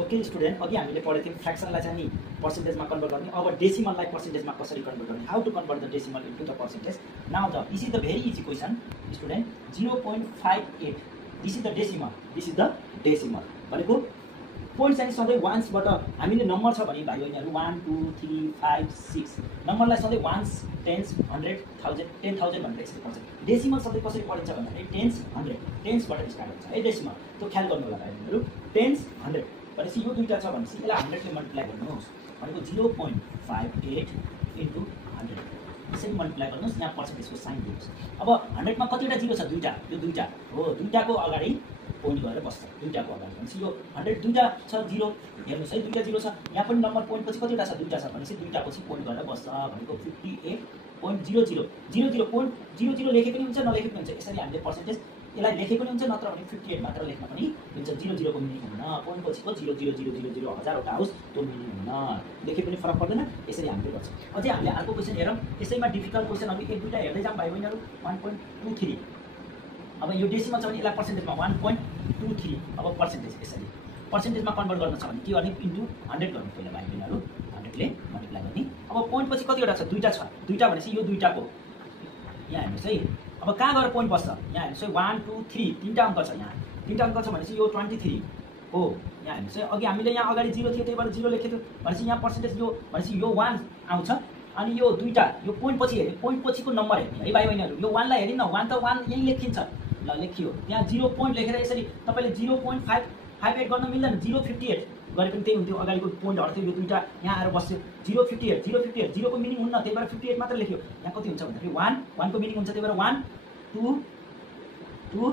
Okay student, अघि हामीले पढेको थियौँ फ्र्याक्सनलाई चाहिँ नि पर्सेन्टेजमा कन्भर्ट गर्ने। अब डेसिमललाई पर्सेन्टेजमा कसरी कन्भर्ट गर्ने, how to convert the decimal into the percentage. Now the this is the very easy question student. 0.58 this is the decimal, this is the decimal भनेको पोइन्ट चाहिँ सधैँ वान्सबाट हामीले नम्बर छ भने भाइ बहिनीहरू 1 2 3 5 6 नम्बरलाई सधैँ वान्स, टेन्स, 100, 1000, 10,000 भनेर यसरी पढ्छ। डेसिमल सधैँ कसरी पढिन्छ भन्दाखेरि टेन्स 100, टेन्सबाट स्टार्ट हुन्छ है डेसिमल। त्यो ख्याल गर्नु होला भाइ बहिनीहरू। टेन्स 100 भनेपछि यो दुईवटा छ भनेपछि यसलाई 100ले मल्टिप्लाई गर्नुहोस् भनेको 0.58 इन्टु 100 यसरी मल्टिप्लाई गर्नुहोस्। यहाँ पर्सेन्टेजको साइन दिनुहोस्। अब 100मा कतिवटा जिरो छ? दुईवटा, यो दुईवटा हो। दुईवटाको अगाडि पोइन्ट गएर बस्छ, दुईवटाको अगाडि भनेपछि यो 100 दुईवटा छ जिरो, हेर्नुहोस् है दुईवटा जिरो छ। यहाँ पनि नम्बर पोइन्ट पछि कतिवटा छ? दुईवटा छ भनेपछि दुईवटा पछि पोइन्ट गएर बस्छ भनेको 58.00 00 पोइन्ट 00 लेखे पनि हुन्छ नलेखे पनि हुन्छ। यसरी हामीले पर्सेन्टेज यसलाई लेखे पनि हुन्छ, नत्र भने 58 मात्र लेख्न पनि हुन्छ। 00 को मिनिङ हुन्न, पोइन्ट पछिको 00000 हजारवटा होस् त्यो मिनिङ हुन्न, लेखे पनि फरक पर्दैन। यसरी हामीले गर्छौँ। अझै हामीले अर्को क्वेसन हेरौँ। यसैमा डिफिकल्ट क्वेसन अघि एक दुईवटा हेर्दै जाऊँ भाइ बहिनीहरू। 1.23 अब यो डेसिमल छ भने यसलाई पर्सेन्टेजमा 1.23 अब पर्सेन्टेज यसरी पर्सेन्टेजमा कन्भर्ट गर्न छ भने के गर्ने? इन्टु 100 गर्नु पहिला भाइ बहिनीहरू, 100ले मल्टिप्लाई गर्ने। अब पोइन्ट पछि कतिवटा छ? दुईवटा छ। दुईवटा भनेपछि यो दुईवटाको यहाँ हेर्नुहोस् है। अब कहाँ गएर पोइन्ट बस्छ? यहाँ हेर्नुहोस् है 1 2 3 तीनवटा अङ्क छ। यहाँ तीनवटा अङ्क छ भनेपछि यो 23 हो। यहाँ हेर्नुहोस् है, अघि हामीले यहाँ अगाडि 0 थियो त्यही भएर 0 लेखेको थियो भनेपछि यहाँ पर्सेन्टेज यो भनेपछि यो 1 आउँछ। अनि यो दुईवटा यो पोइन्ट पछि हेर्ने, पोइन्ट पछिको नम्बर हेर्ने है भाइ बहिनीहरू। यो 1 लाई हेर्ने न, 1 त 1 यहीँ लेखिन्छ। ल लेखियो यहाँ 0 पोइन्ट लेखेर यसरी तपाईँले 0.58 गर्न मिल्दैन। 0.58 गरे पनि त्यही हुन्थ्यो, अगाडिको पोइन्ट हट्थ्यो। यो दुईवटा यहाँ आएर बस्यो 0.58 0.58 0 को मिनिङ हुन्न, त्यही भएर 58 मात्र लेख्यो। यहाँ कति हुन्छ भन्दाखेरि 1 को मिनिङ हुन्छ, त्यही भएर 1 2 2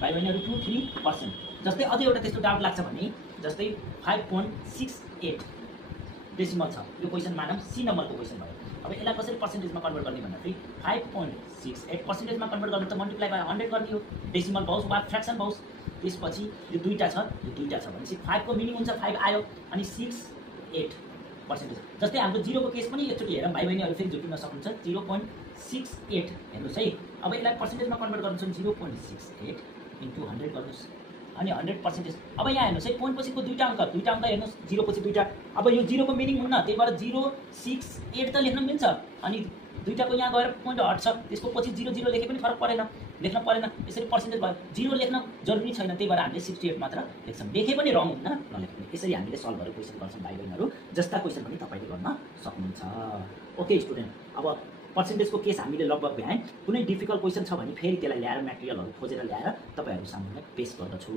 भाइ बहिनीहरू 2 3%। जस्तै अझै एउटा त्यस्तो डाउट लाग्छ भने जस्तै 5.68 डेसिमल छ। यो क्वेसन मानौँ सी नम्बरको क्वेसन भयो। अब यसलाई कसरी पर्सेन्टेजमा कन्भर्ट गर्ने भन्दाखेरि 5.68 पर्सेन्टेजमा कन्भर्ट गर्नु त मल्टिप्लाई बाई 100 गर्ने हो। डेसिमल भाउस वा फ्र्याक्सन भाउस। त्यसपछि यो दुईवटा छ, यो दुईवटा छ भनेपछि 5 को मिनिङ हुन्छ 5 आयो अनि 68 पर्सेन्टेज। जस्तै हाम्रो 0 को केस पनि एकचोटि हेरौँ भाइ बहिनीहरू, फेरि झुटिन सक्नुहुन्छ। 0.68 हेर्नुहोस् है। अब यसलाई पर्सेन्टेजमा कन्भर्ट गर्नु छ 0.68 इन्टु 100 गर्नुहोस् अनि 100%। अब यहाँ हेर्नुहोस् है, पोइन्ट पछिको दुईवटा अङ्क हेर्नुहोस्, 0 पछि दुईवटा। अब यो 0 को मिनिङ हुन्न, त्यही भएर 068 त लेख्न मिल्छ। अनि दुईवटाको यहाँ गएर पोइन्ट हट्छ, त्यसको पछि 0 लेखे पनि फरक परेन, लेख्न परेन। यसरी पर्सेन्टेज भयो। 0 लेख्न जरुरी छैन, त्यही भएर हामीले 68 मात्र लेख्छौँ। लेखे पनि रङ हुन्न, नलेख्ने। यसरी हामीले सल्भ गरेर क्वेसन गर्छौँ भाइ बहिनीहरू। जस्ता क्वेसन पनि तपाईँले गर्न सक्नुहुन्छ। ओके स्टुडेन्ट, अब पर्सेन्टेजको केस हामीले लगभग भ्यायौँ। कुनै डिफिकल्ट क्वेसन छ भने फेरि त्यसलाई ल्याएर, म्याटेरियलहरू खोजेर ल्याएर तपाईँहरू सामु पेस गर्दछु।